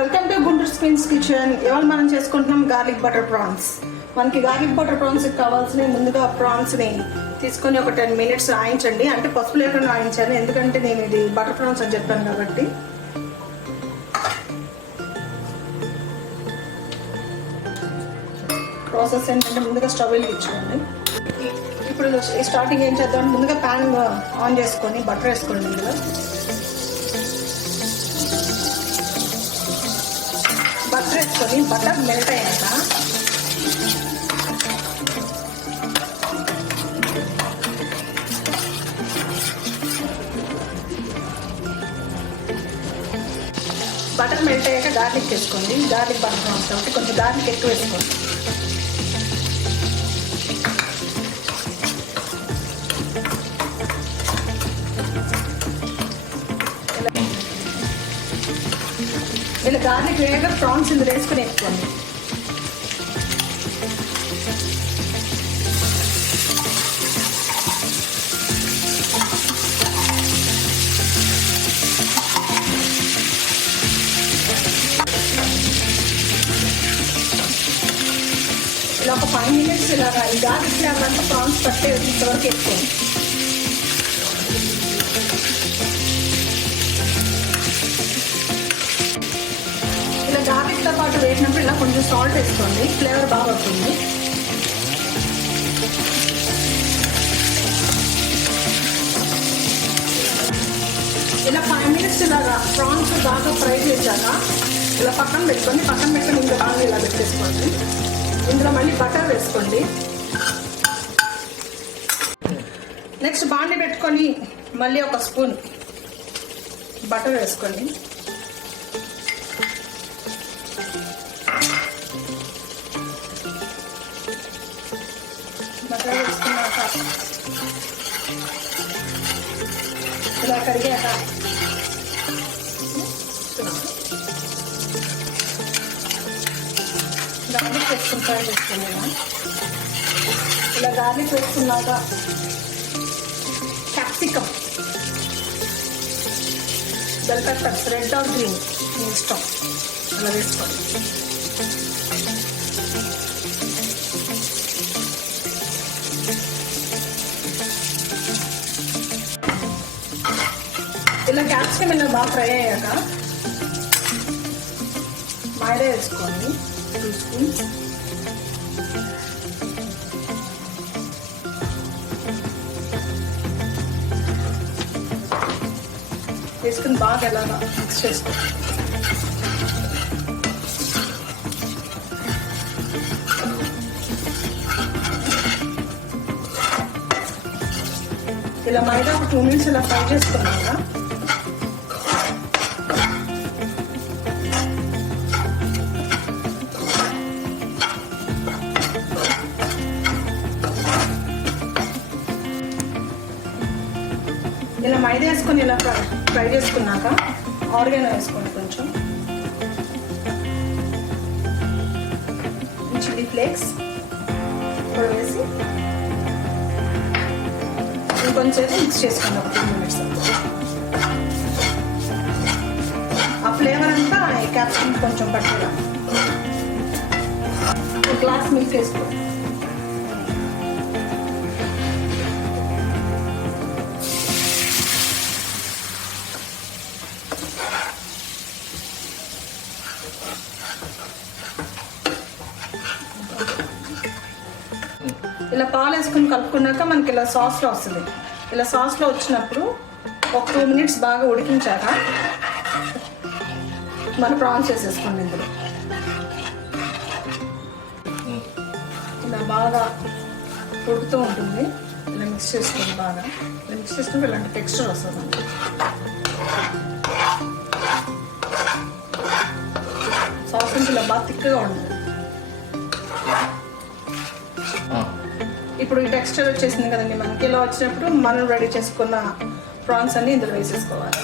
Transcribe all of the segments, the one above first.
Welcome to Guntur spins kitchen. ఇవాళ మనం చేసుకుంటున్నాం గార్లిక్ బటర్ ప్రాన్స్. మనకి గార్లిక్ బటర్ ప్రాన్స్ కావాల్సిన ముందుగా ప్రాన్స్ని తీసుకొని ఒక 10 minutes ఆయించండి. అంటే పసుపు లేకుండా ఆయించాలి, ఎందుకంటే నేను ఇది బటర్ ప్రాన్స్ అని చెప్పాను కాబట్టి. ప్రాసెస్ ఏంటంటే ముందుగా స్టవ్ వెలిగించుకోండి. ఇప్పుడు స్టార్టింగ్ ఏం చేద్దాం, ముందుగా ప్యాన్ ఆన్ చేసుకొని బటర్ వేసుకోండి. ఇందులో బటర్ వేసుకొని బటర్ మెల్ట్ అయ్యాక గార్లిక్ వేసుకోండి. గార్లిక్ బటర్ ప్రాన్స్ కాబట్టి కొంచెం గార్లిక్ ఎక్కువ వేసుకోండి. ఇలా గార్లిక్ వేయగా ప్రాన్స్ ఇందులో వేసుకుని వేసుకోండి. ఇలా ఒక 5 minutes ఇలాగా ఈ గార్లిక్ ఫ్లేవర్ అంతా ప్రాన్స్ పట్టే ఇంతవరకు వేసుకోండి. ఇలా గార్లిక్తో పాటు వేసినప్పుడు ఇలా కొంచెం సాల్ట్ వేసుకోండి, ఫ్లేవర్ బాగా వస్తుంది. ఇలా 5 minutes ఇలాగా ప్రాన్స్ బాగా ఫ్రై చేశాక ఇలా పక్కన పెట్టుకొని ఇంకా బాగా ఇలా పెట్టేసుకోండి. ఇందులో మళ్ళీ బటర్ వేసుకోండి. నెక్స్ట్ బాండి పెట్టుకొని మళ్ళీ ఒక స్పూన్ బటర్ వేసుకోండి. బటర్ వేసుకున్నాక ఇలా కడిగాక గార్లిక్ వేసుకుని ఫ్రై చేసుకున్నాను. ఇలా గార్లిక్ వేసుకున్నాక capsicum, bell peppers, red or green మీ ఇష్టం, అలా వేసుకోండి. ఇలా క్యాప్సికమ్ ఇలా బాగా ఫ్రై అయ్యాక మైదా వేసుకోండి 2 spoons. వేసుకుని బాగా ఎలాగా మిక్స్ చేసుకోండి. ఇలా మైదా ఒక 2 minutes ఇలా ఫ్రై చేసుకున్నాక ఇలా మైదా వేసుకొని ఇలా ఫ్రై చేసుకున్నాక ఆరిగానో వేసుకోండి, కొంచెం చిల్లీ ఫ్లేక్స్ కూడా వేసి ఇంకొంచెం మిక్స్ చేసుకోండి ఒక 2 minutes. ఆ ఫ్లేవర్ అంతా క్యాప్సికమ్ కొంచెం పట్టేలా ఒక గ్లాస్ మిల్క్ వేసుకోండి. ఇలా పాలు వేసుకుని కలుపుకున్నాక మనకి ఇలా సాస్లో వస్తుంది. ఇలా సాస్లో వచ్చినప్పుడు ఒక 2 minutes బాగా ఉడికించాక మన ప్రాన్స్ వేసేసుకోండి. ఇందులో ఇలా బాగా ఉడుకుతూ ఉంటుంది. ఇలా మిక్స్ చేసుకోండి. బాగా ఇలా మిక్స్ చేసుకుంటే ఇలాంటి టెక్స్చర్ వస్తుంది. సాస్ నుంచి ఇలా బాగా థిక్గా ఉంటుంది. ఇప్పుడు ఈ టెక్స్చర్ వచ్చేసింది కదండి మనకి. ఇలా వచ్చినప్పుడు మనం రెడీ చేసుకున్న ప్రాన్స్ అన్ని ఇందులో వేసేసుకోవాలి.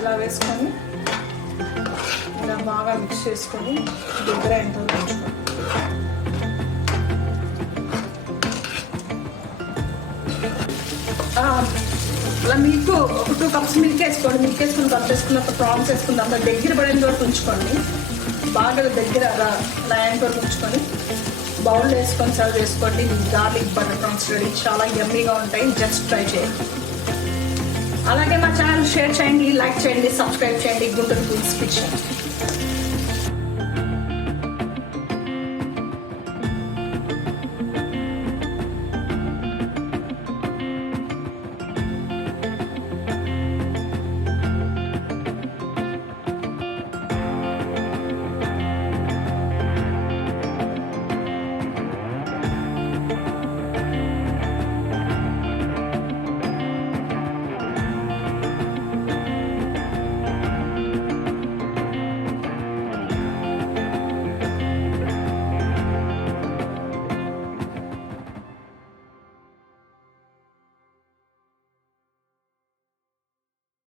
ఇలా వేసుకొని ఇలా బాగా మిక్స్ చేసుకొని దగ్గర ఎంత ఉంచుకోండి. అలా మిల్క్ ఒక 2 కప్స్ మిల్క్ వేసుకోండి. మిల్క్ వేసుకుని కలిపేసుకున్న ప్రాన్స్ వేసుకున్న అంత దగ్గర పడేంత వరకు ఉంచుకోండి. బాగా దగ్గర అలా లైన్ వరకు ఉంచుకొని బౌల్ వేసుకొని సర్వ్ చేసుకోండి. Garlic butter prawns ready. చాలా యమ్మీగా ఉంటాయి. జస్ట్ ట్రై చేయండి. అలాగే మా ఛానల్ షేర్ చేయండి, లైక్ చేయండి, సబ్స్క్రైబ్ చేయండి. Guntur Queens kitchen.